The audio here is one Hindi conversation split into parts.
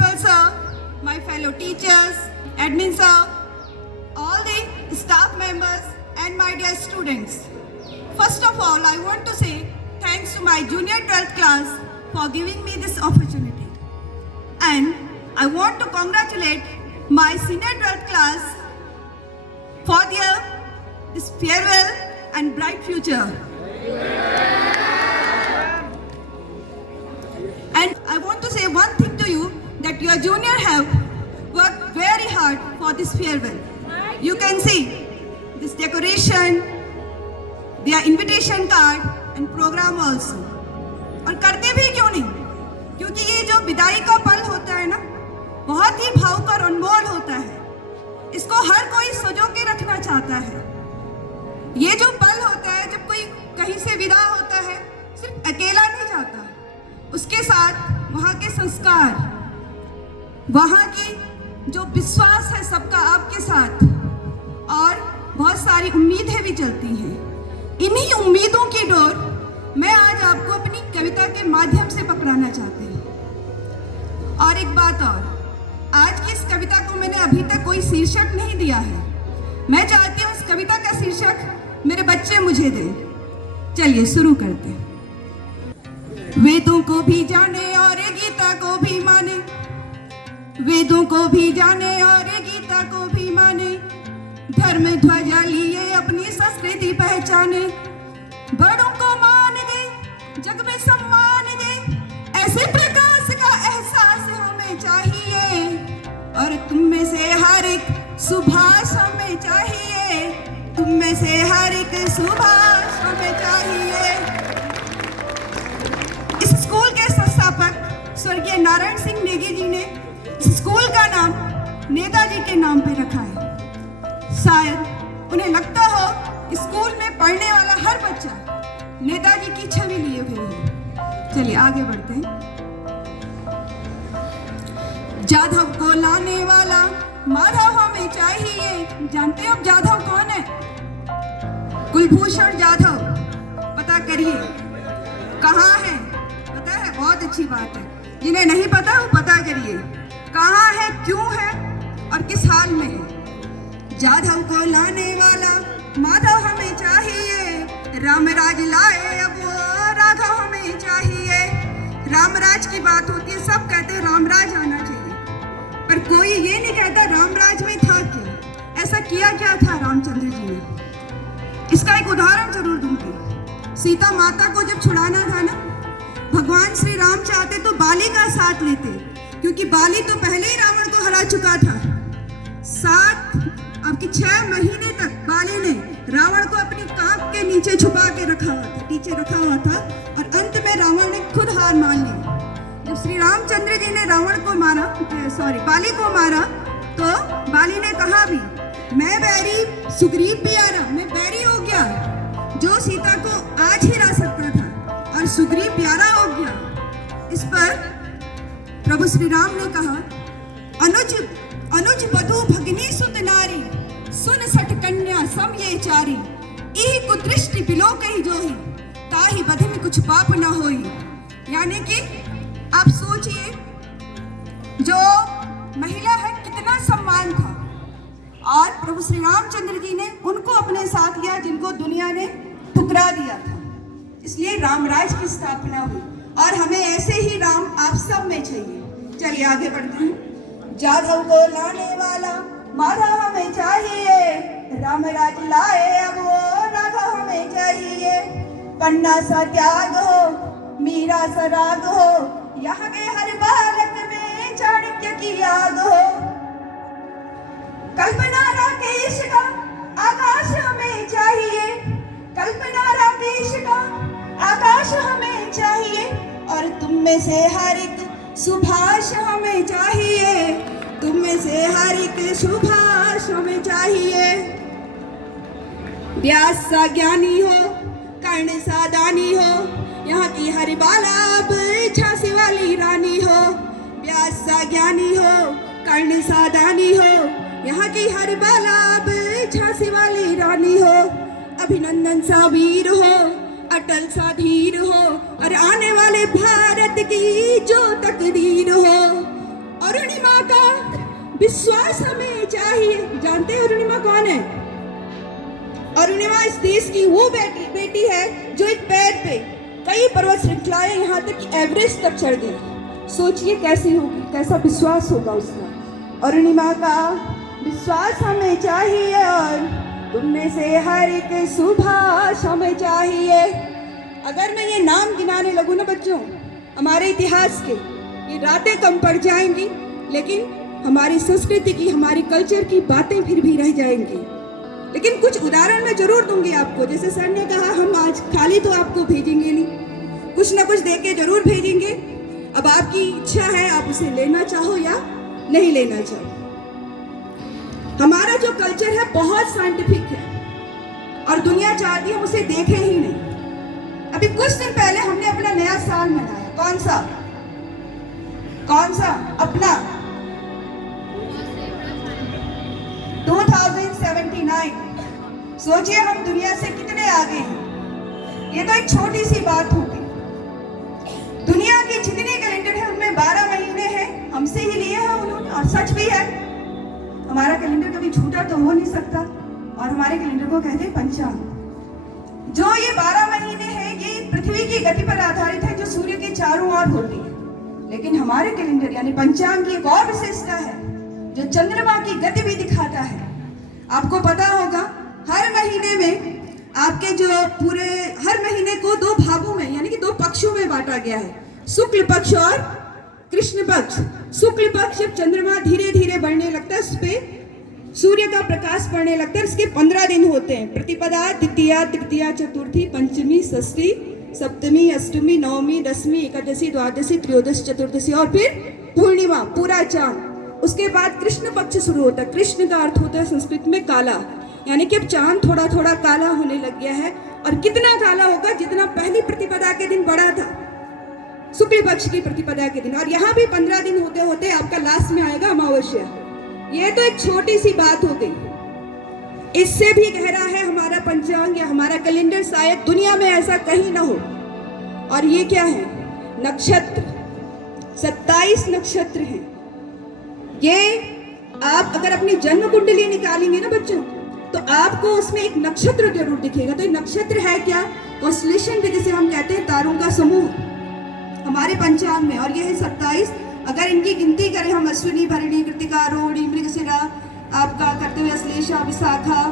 Principal sir, my fellow teachers, admin sir, all the staff members and my dear students. First of all, I want to say thanks to my junior 12th class for giving me this opportunity. And I want to congratulate my senior 12th class for their this farewell and bright future. And I want to say one thing to you, that your junior have worked very hard for this farewell. You can see this decoration, their invitation card and program also. और करते भी क्यों नहीं, क्योंकि ये जो विदाई का पल होता है ना, बहुत ही भावुक और अनमोल होता है. इसको हर कोई सजो के रखना चाहता है. ये जो पल होता है, जब कोई कहीं से विदा होता है, सिर्फ अकेला नहीं जाता, उसके साथ वहाँ के संस्कार, वहाँ की जो विश्वास है सबका आपके साथ, और बहुत सारी उम्मीदें भी चलती हैं. इन्हीं उम्मीदों की डोर मैं आज आपको अपनी कविता के माध्यम से पकड़ाना चाहती हूँ. और एक बात और, आज की इस कविता को मैंने अभी तक कोई शीर्षक नहीं दिया है. मैं चाहती हूँ इस कविता का शीर्षक मेरे बच्चे मुझे दें. चलिए शुरू करते हैं. वेदों को भी जाने और गीता को भी माने, वेदों को भी जाने और गीता को भी माने, धर्म ध्वजा लिए अपनी संस्कृति पहचाने, बड़ों को मान दे, जग में सम्मान दे, ऐसे प्रकाश का एहसास हमें चाहिए. और तुम में से हर एक सुभाष हमें चाहिए, तुम में से हर एक सुभाष हमें चाहिए. इस स्कूल के संस्थापक स्वर्गीय नारायण सिंह नेगी जी ने इस स्कूल का नाम नेताजी के नाम पे रखा है. शायद उन्हें लगता हो स्कूल में पढ़ने वाला हर बच्चा नेताजी की छवि लिए हुए है. चलिए आगे बढ़ते हैं. जाधव को लाने वाला माधव हमें चाहिए. जानते हो जाधव कौन है? कुलभूषण जाधव. पता करिए कहाँ है, पता है? बहुत अच्छी बात है. जिन्हें नहीं पता वो पता करिए कहाँ है, क्यों है और किस हाल में है. जाधव को लाने वाला माधव हमें चाहिए, रामराज लाए अब वो राघव हमें चाहिए. रामराज की बात होती है, सब कहते हैं रामराज आना चाहिए, पर कोई ये नहीं कहता रामराज में था क्या, ऐसा किया क्या था रामचंद्र जी ने. इसका एक उदाहरण जरूर दूंगी. सीता माता को जब छुड़ाना था ना, भगवान श्री राम चाहते तो बाली का साथ लेते, क्योंकि बाली तो पहले ही रावण को हरा चुका था. 6 महीने तक बाली ने रावण को अपनी कांख के नीचे छुपा के रखा हुआ था, और अंत में रावण ने खुद हार मान ली. जब श्री रामचंद्र जी ने बाली को मारा, तो बाली ने कहा भी, मैं बैरी, सुग्रीव प्यारा, मैं बैरी हो गया. जो सीता को आज ही ला सकता था और सुग्रीव प्यारा हो गया. इस पर प्रभु श्री राम ने कहा, अनुज वधु भगिनी सुत नारी, सुन सठ कन्या सम ये चारी, इही कुदृष्टि बिलो कही जोही, ताही बधि में कुछ पाप न होई. यानी कि आप सोचिए, जो महिला है कितना सम्मान था, और प्रभु श्री रामचंद्र जी ने उनको अपने साथ लिया जिनको दुनिया ने ठुकरा दिया था. इसलिए रामराज की स्थापना हुई, और हमें ऐसे ही राम आप सब में चाहिए. चलिए आगे बढ़ते हैं. जाधव को लाने वाला माधव हमें चाहिए, रामराज लाए अब वो राघव हमें चाहिए. पन्ना सा त्याग हो, मीरा सा राग हो, यहाँ के हर बालक में चाणक्य की याद हो. कल्पना राकेश का आकाश हमें चाहिए, कल्पना राकेश का आकाश हमें चाहिए. और तुम में से हर एक सुभाष हमें चाहिए, तुम में से हर एक सुभाष हमें चाहिए. व्यास सा ज्ञानी हो, कर्ण सा दानी हो, यहाँ की हर बाला अब झांसी वाली रानी हो. व्यास सा ज्ञानी हो, कर्ण सा दानी हो, यहाँ की हर बाला अब झांसी वाली रानी हो. अभिनंदन सा वीर हो, अटल सा धीर हो, और आने वाले भारत की जो तकदीर हो. अरुणिमा का विश्वास हमें चाहिए। जानते हैं अरुणिमा कौन है? अरुणिमा इस देश की वो बेटी है जो एक पैर पे कई पर्वत श्रृंखलाएं यहाँ तक कि एवरेस्ट तक चढ़ गई। सोचिए कैसी होगी, कैसा विश्वास होगा उसका। अरुणिमा का विश्वास हमें चाहिए और तुमने से हर एक सुभाष हमें चाहिए। अगर मैं ये नाम गिनाने लगूँ ना बच्चों, हमारे इतिहास के, ये रातें कम पड़ जाएंगी, लेकिन हमारी संस्कृति की, हमारी कल्चर की बातें फिर भी रह जाएंगी। लेकिन कुछ उदाहरण मैं जरूर दूंगी आपको। जैसे सर ने कहा, हम आज खाली तो आपको भेजेंगे नहीं, कुछ ना कुछ देके जरूर भेजेंगे। अब आपकी इच्छा है, आप उसे लेना चाहो या नहीं लेना चाहो। हमारा जो कल्चर है बहुत साइंटिफिक है और दुनिया चाहती है हम उसे देखें ही नहीं। अभी कुछ दिन पहले हमने अपना नया साल मनाया। कौन सा? अपना 2079। सोचिए हम दुनिया से कितने आगे हैं। ये तो एक छोटी सी बात होगी। दुनिया के जितने कैलेंडर हैं उनमें 12 महीने हैं, हमसे ही लिए हैं उन्होंने, और सच भी है। हमारा कैलेंडर कभी झूठा तो हो नहीं सकता, और हमारे कैलेंडर को कहते हैं पंचांग। जो ये 12 महीने हैं ये पृथ्वी की गति पर आधारित है, जो सूर्य के चारों ओर होती है। लेकिन हमारे कैलेंडर यानी पंचांग की एक और विशेषता है जो चंद्रमा की गति भी दिखाता है। आपको पता होगा हर महीने में आपके जो पूरे हर महीने को 2 भागों में यानी कि 2 पक्षों में बांटा गया है, शुक्ल पक्ष और कृष्ण पक्ष। शुक्ल पक्ष जब चंद्रमा धीरे धीरे बढ़ने लगता है, उस पे सूर्य का प्रकाश पड़ने लगता है। इसके 15 दिन होते हैं, प्रतिपदा, द्वितीया, तृतीया, चतुर्थी, पंचमी, षष्ठी, सप्तमी, अष्टमी, नवमी, दसवीं, एकादशी, द्वादशी, त्रयोदशी, चतुर्दशी और फिर पूर्णिमा, पूरा चांद। उसके बाद कृष्ण पक्ष शुरू होता है। कृष्ण का अर्थ होता है संस्कृत में काला, यानी कि अब चांद थोड़ा थोड़ा काला होने लग गया है। और कितना काला होगा? जितना पहली प्रतिपदा के दिन बड़ा था, शुक्ल पक्ष की प्रतिपदा के दिन। और यहाँ भी 15 दिन होते होते आपका लास्ट में आएगा अमावस्या। ये तो एक छोटी सी बात हो गई। इससे भी गहरा है हमारा पंचांग या हमारा कैलेंडर, शायद दुनिया में ऐसा कहीं ना हो। और ये क्या है? नक्षत्र। 27 नक्षत्र हैं। ये आप अगर अपनी जन्म कुंडली निकालेंगे ना बच्चों, तो आपको उसमें एक नक्षत्र जरूर दिखेगा। तो ये नक्षत्र है क्या? कॉन्स्टेलेशन भी जिसे हम कहते हैं, तारों का समूह हमारे पंचांग में। और ये है 27। अगर इनकी गिनती करें हम, अश्विनी, भरणी, कृतिका, रोहिणी, मृगशिरा, आपका करते हुए अश्लेषा, विशाखा,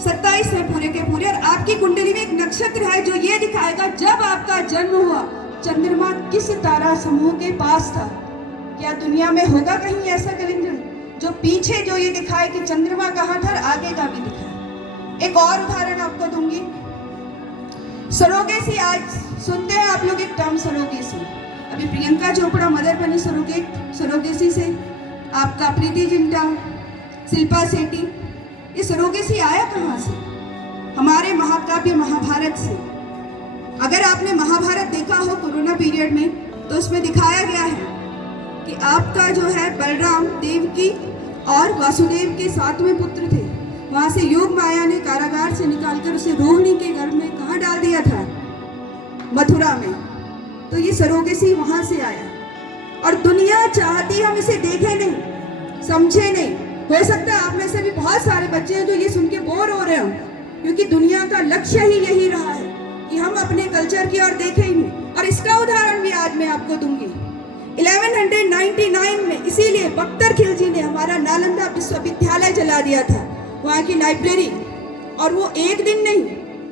27 है पूरे के पूरे। और आपकी कुंडली में एक नक्षत्र है जो ये दिखाएगा जब आपका जन्म हुआ चंद्रमा किस तारा समूह के पास था। क्या दुनिया में होगा कहीं ऐसा कैलेंडर जो पीछे जो ये दिखाए कि चंद्रमा कहाँ था, आगे का भी दिखाए? एक और उदाहरण आपको दूंगी, सरोगेसी। आज सुनते हैं आप लोग एक टर्म सरोगेसी। अभी प्रियंका चोपड़ा मदर बनी सरोगेसी से, आपका प्रीति जिंटा, शिल्पा शेट्टी। ये सरोगेसी आया कहाँ से? हमारे महाकाव्य महाभारत से। अगर आपने महाभारत देखा हो कोरोना पीरियड में, तो उसमें दिखाया गया है कि आपका जो है बलराम देवकी और वासुदेव के 7वें पुत्र थे। वहां से योग माया ने कारागार से निकालकर उसे रोहिणी के गर्भ में कहाँ डाल दिया था? मथुरा में। तो ये सरोगेसी वहां से आया। और दुनिया चाहती हम इसे देखें नहीं, समझे नहीं। हो सकता है आप में से भी बहुत सारे बच्चे हैं जो ये सुन के बोर हो रहे हो, क्योंकि दुनिया का लक्ष्य ही यही रहा है कि हम अपने कल्चर की ओर देखें ही नहीं। और इसका उदाहरण भी आज मैं आपको दूंगी। 1199 में इसीलिए बख्तर खिलजी ने हमारा नालंदा विश्वविद्यालय जला दिया था, वहाँ की लाइब्रेरी। और वो एक दिन नहीं,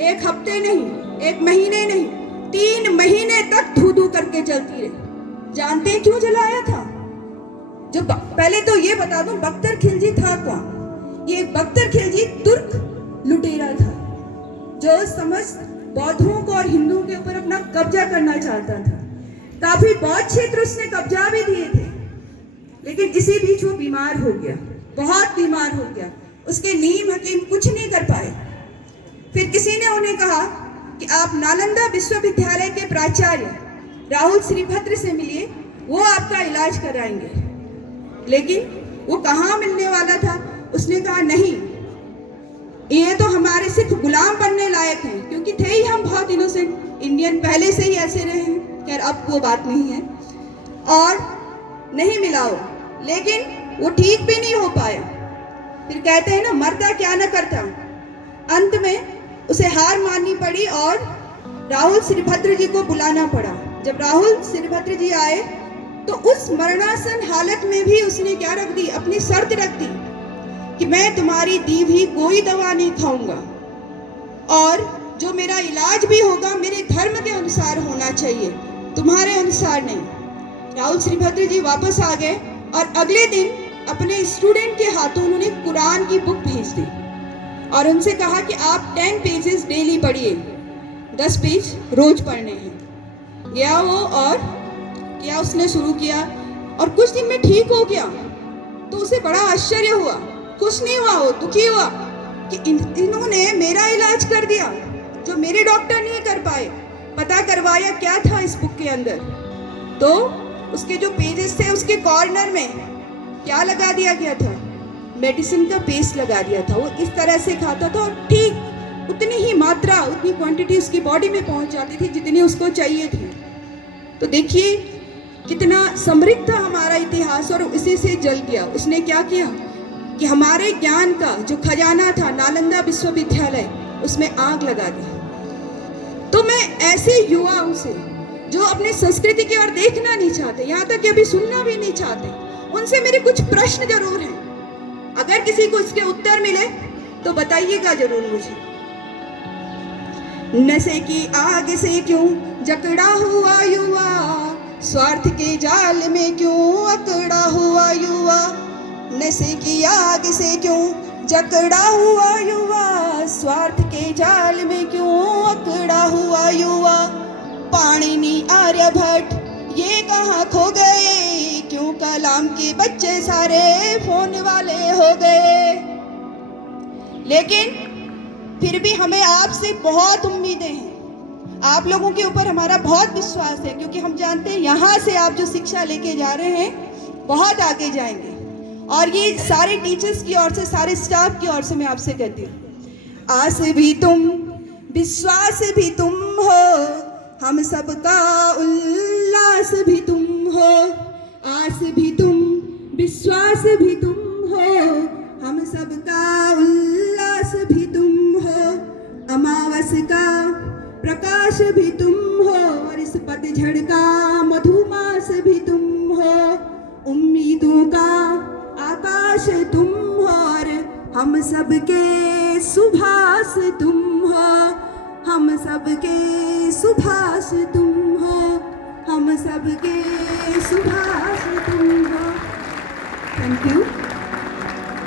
एक हफ्ते नहीं, एक महीने नहीं, 3 महीने तक धू करके चलती रही। जानते हैं क्यों जलाया था? जो पहले तो ये बता दूं, बख्तर खिलजी था कौन? ये बख्तर खिलजी तुर्क लुटेरा था जो समस्त बौद्धों को और हिंदुओं के ऊपर अपना कब्जा करना चाहता था। काफी बौद्ध क्षेत्र उसने कब्जा भी दिए थे, लेकिन इसी बीच वो बीमार हो गया, बहुत बीमार हो गया। उसके नीम हकीम कुछ नहीं कर पाए। फिर किसी ने उन्हें कहा कि आप नालंदा विश्वविद्यालय के प्राचार्य राहुल श्रीभद्र से मिलिए, वो आपका इलाज कराएंगे। लेकिन वो कहाँ मिलने वाला था? उसने कहा नहीं, ये तो हमारे सिर्फ गुलाम बनने लायक हैं, क्योंकि थे ही हम बहुत इनोसेंट इंडियन, पहले से ही ऐसे रहे हैं। खैर अब वो बात नहीं है। और नहीं मिला वो, लेकिन वो ठीक भी नहीं हो पाया। फिर कहते हैं ना, मरता क्या न करता। अंत में उसे हार माननी पड़ी और राहुल श्रीभद्र जी को बुलाना पड़ा। जब राहुल श्रीभद्र जी आए तो उस मरणासन हालत में भी उसने क्या रख दी, अपनी शर्त रख दी कि मैं तुम्हारी दी हुई कोई दवा नहीं खाऊंगा और जो मेरा इलाज भी होगा मेरे धर्म के अनुसार होना चाहिए, तुम्हारे अनुसार नहीं। राहुल श्रीभद्र जी वापस आ गए और अगले दिन अपने स्टूडेंट के हाथों उन्होंने कुरान की बुक भेज दी और उनसे कहा कि आप 10 पेजेस डेली पढ़िए, 10 पेज रोज पढ़ने हैं। गया वो और क्या उसने शुरू किया और कुछ दिन में ठीक हो गया। तो उसे बड़ा आश्चर्य हुआ, खुश नहीं हुआ, वो दुखी हुआ कि इन्होंने मेरा इलाज कर दिया जो मेरे डॉक्टर नहीं कर पाए। पता करवाया क्या था इस बुक के अंदर, तो उसके जो पेजेस थे उसके कॉर्नर में क्या लगा दिया गया था, मेडिसिन का पेस्ट लगा दिया था। वो इस तरह से खाता था और ठीक उतनी ही मात्रा, उतनी क्वांटिटी उसकी बॉडी में पहुंच जाती थी जितनी उसको चाहिए थी। तो देखिए कितना समृद्ध था हमारा इतिहास और इसी से जल गया। उसने क्या किया कि हमारे ज्ञान का जो खजाना था नालंदा विश्वविद्यालय, उसमें आग लगा दी। तो मैं ऐसे युवाओं से जो अपनी संस्कृति की ओर देखना नहीं चाहते, यहाँ तक कि अभी सुनना भी नहीं चाहते, उनसे मेरे कुछ प्रश्न जरूर हैं। अगर किसी को इसके उत्तर मिले तो बताइएगा जरूर मुझे। नशे की आग से क्यों जकड़ा हुआ युवा, स्वार्थ के जाल में क्यों अकड़ा हुआ युवा। नशे की आग से क्यों जकड़ा हुआ युवा, स्वार्थ के जाल में क्यों अकड़ा हुआ युवा। पाणिनि आर्यभट्ट ये कहाँ खो गए, क्यों कलाम के बच्चे सारे फोन वाले हो गए। लेकिन फिर भी हमें आपसे बहुत उम्मीदें हैं, आप लोगों के ऊपर हमारा बहुत विश्वास है, क्योंकि हम जानते हैं यहाँ से आप जो शिक्षा लेके जा रहे हैं बहुत आगे जाएंगे। और ये सारे टीचर्स की ओर से, सारे स्टाफ की ओर से मैं आपसे कहती हूँ, आस भी तुम विश्वास भी तुम हो, हम सबका उल्लास भी तुम हो। आस भी तुम विश्वास भी तुम हो, हम सबका उल्लास भी तुम हो। अमावस का प्रकाश भी तुम हो और इस पतझड़ का मधुमास भी तुम हो। उम्मीदों का आकाश तुम हो और हम सबके सुभाष तुम हो। हम सबके सुभाष तुम हो, हम सबके सुभाष तुम हो। Thank you.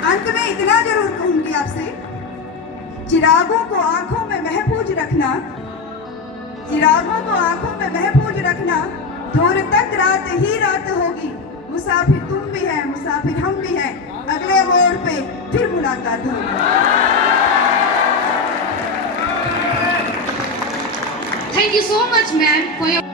अंत में इतना जरूर कहूंगी आपसे, चिरागों को आंखों में महफूज रखना, चिरागों को आंखों में महफूज रखना, दूर तक रात ही रात होगी। मुसाफिर तुम भी है, मुसाफिर हम भी हैं, अगले मोड़ पे फिर मुलाकात होगी। Thank you so much, ma'am, for your